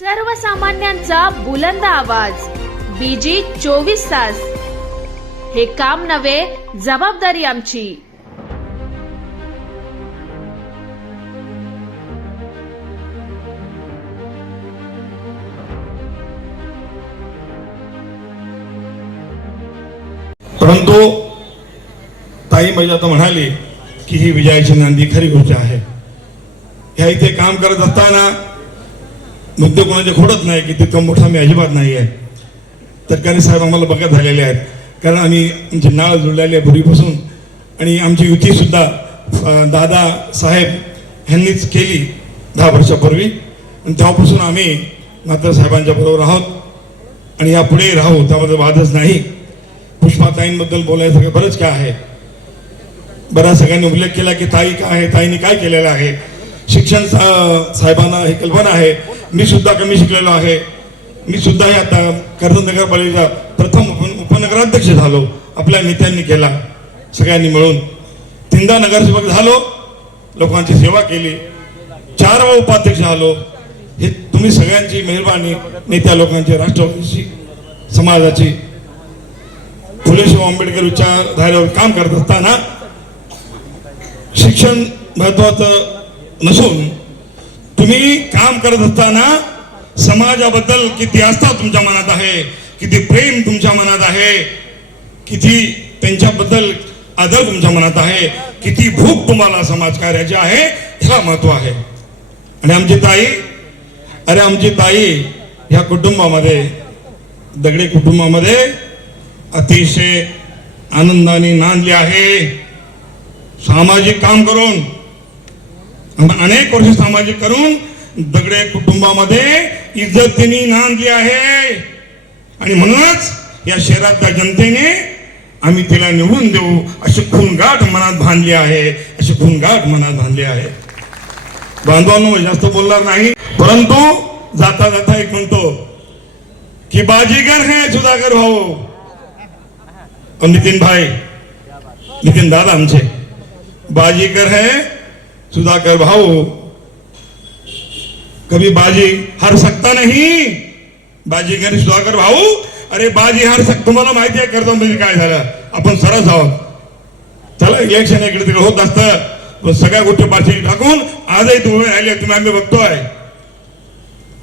सर्वसामान्यांचा बुलंद आवाज बीजी 24 तास. हे काम नव्हे, जबाबदारी आमची. परंतु ताई माझी आता म्हणाली की ही विजयाची नांदी खरी गोष्ट आहे. ह्या इथे काम करत असताना मुद्दे कोणाचे खोडत नाही की तितका मोठा मी अजिबात नाही आहे. तटकरे साहेब आम्हाला बघत झालेले आहेत, कारण आम्ही आमची नाळ जुळलेली आहे पूर्वीपासून. आणि आमची युती सुद्धा दादा साहेब यांनीच केली 10 वर्षापूर्वी. आणि तेव्हापासून आम्ही मात्र साहेबांच्या बरोबर आहोत आणि यापुढे राहू, त्यामध्ये वादच नाही. पुष्पाताईंबद्दल बोलायचं बरंच काय आहे. बऱ्याच सगळ्यांनी उल्लेख केला की ताई काय आहे, ताईंनी काय केलेलं आहे. शिक्षण साहेबांना ही कल्पना आहे. मी सुद्धा कमी शिकलेलो आहे. मी सुद्धा हे आता कर्जत नगरपालिकेचा प्रथम उपनगराध्यक्ष झालो. आपल्या नेत्यांनी केला, सगळ्यांनी मिळून. 3दा नगरसेवक झालो, लोकांची सेवा केली. 4 वेळा उपाध्यक्ष झालो. हे तुम्ही सगळ्यांची मेहरबानी, नेत्या लोकांची, राष्ट्रवादीची, समाजाची. फुले शाहू आंबेडकर विचारधारेवर काम करत असताना शिक्षण महत्वाचं नसून तुम्ही काम करत असताना समाजाबद्दल किती आस्था तुमच्या मनात आहे, किती प्रेम तुमच्या मनात आहे, किती त्यांच्याबद्दल आदर तुमच्या मनात आहे, किती भूक तुम्हाला समाजकार्याची आहे, ह्याला महत्व आहे. आणि आमची ताई ह्या कुटुंबामध्ये, दगडे कुटुंबामध्ये अतिशय आनंदाने नांदली आहे. सामाजिक काम करून, अनेक वर्ष सामाजिक करून दगडे कुटुंबामध्ये इज्जतीने नांदली आहे. आणि म्हणूनच या शहरातल्या जनतेने आम्ही तिला निवडून देऊ अशी खूनगाठ मनात बांधली आहे, अशी खूनगाठ मनात बांधली आहे. बांधवांनो, जास्त बोलणार नाही, परंतु जाता जाता एक म्हणतो की बाजीगर है सुधाकर भाऊ. नितिन दादा आमचे बाजीगर है सुधाकर भाऊ. कभी बाजी हार सकता नहीं. बाजीगर सुधाकर भाऊ. अरे बाजी हार सकता, तुम्हाला माहिती आहे कर्जत मध्ये काय झालं. आपण सरस आहोत. चला, इलेक्शन इकडे तिकडे होत असतं, सगळ्या गोष्टी पाठी टाकून आजही तुम्ही राहिले. तुम्ही आम्ही बघतोय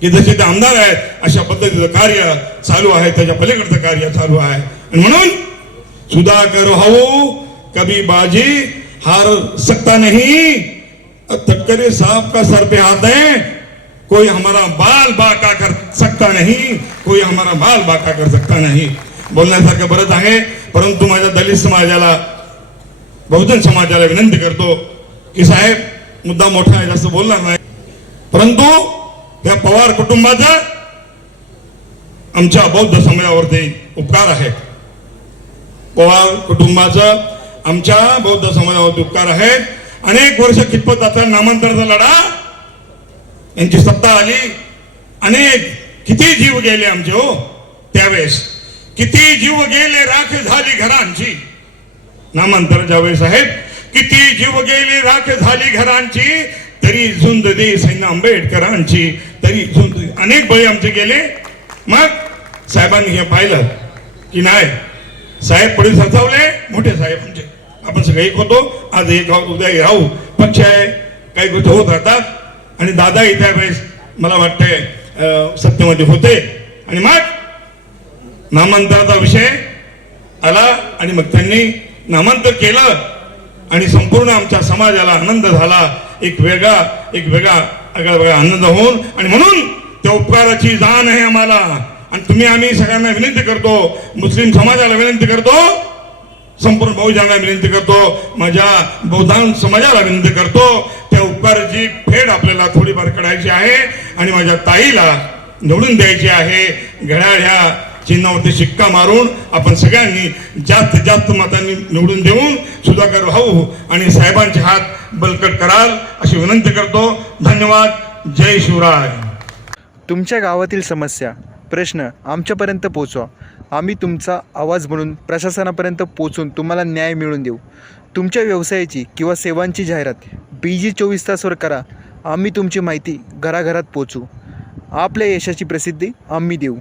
की जसे ते आमदार आहेत अशा पद्धतीचं कार्य चालू आहे, त्याच्या पलीकडचं कार्य चालू आहे. आणि म्हणून सुधाकर भाऊ, कभी बाजी हार सकता नहीं. तटकरे साहब का सर पे हाथ है, कोई हमारा बाल बाका कर सकता नहीं, कोई हमारा बाल बाका कर सकता नहीं. बोलण्यासारखं बरंच आहे, परंतु माझ्या दलित समाजाला, बहुजन समाजाला विनंती करतो की साहेब, मुद्दा मोठा आहे, जास्त बोलणार नाही, परंतु या पवार कुटुंबाचा आमच्या बौद्ध समाजावरती उपकार आहे. पवार कुटुंबाचं आमच्या बौद्ध समाजावरती उपकार आहेत. अनेक वर्ष कितपत आता नामांतराचा लढा, यांची सत्ता आली, किती जीव गेले आमचे हो त्यावेळेस, किती जीव गेले, राख झाली घरांची. नामांतराच्या वेळेस साहेब, किती जीव गेले, राख झाली घरांची, तरी झुंज दे सैन्य आंबेडकरांची, तरी झुंज. अनेक बळी आमचे गेले. मग साहेबांनी हे पाहिलं की नाही, साहेब पुढे सरसावले, मोठे साहेब आमचे. आपण सगळे एक होतो, आज एक आहोत, उद्या राहू. पक्ष आहे, काही गोष्टी होत राहतात. आणि दादाही त्यावेळेस मला वाटतंय सत्तेमध्ये होते. आणि मग नामांतराचा विषय आला आणि मग त्यांनी नामांतर केलं आणि संपूर्ण आमच्या समाजाला आनंद झाला. एक वेगळा आनंद होऊन. आणि म्हणून त्या उपकाराची जाण आहे आम्हाला. आणि आम्ही सगळ्यांना विनंती करतो, मुस्लिम समाजाला विनंती करतो, संपूर्ण बहुजनांना विनंती करतो, माझ्या बौद्ध समाजाला विनंती करतो, त्या उपकाराची फेड आपल्याला थोडीफार काढायची आहे आणि माझ्या ताईला निवडून द्यायची आहे. घड्याळ ह्या चिन्हावरती शिक्का मारून आपण सगळ्यांनी जास्तीत जास्त मतांनी निवडून देऊन सुधाकर भाऊ आणि साहेबांचे हात बलकट कराल अशी विनंती करतो. धन्यवाद. जय शिवराय. तुमच्या गावातील समस्या, प्रश्न आमच्यापर्यंत पोहोचवा. आम्ही तुमचा आवाज बनून प्रशासनापर्यंत पोहोचून तुम्हाला न्याय मिळवून देऊ. तुमच्या व्यवसायाची किंवा सेवांची जाहिरात बीजी 24 तासवर करा. आम्ही तुमची माहिती घराघरात पोहोचू. आपल्या यशाची प्रसिद्धी आम्ही देऊ.